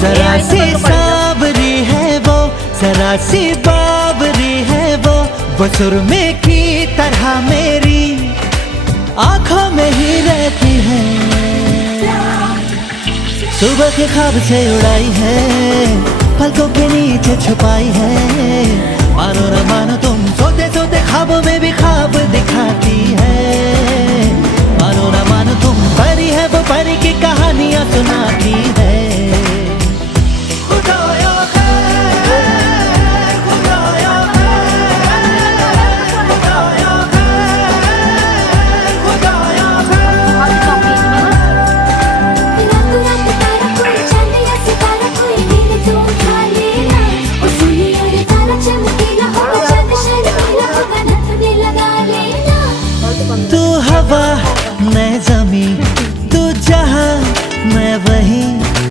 जरा सी सावरी है वो, जरा सी बावरी है वो सुरमे की तरह मेरी आंखों में ही रहती है। सुबह के ख्वाब से उड़ाई है, पलकों के नीचे छुपाई है। मानो न मानो तुम सोते सोते ख्वाबों में भी ख्वाब दिखाती है। मानो न मानो तुम परी है वो परी की कहानियां सुनाती है।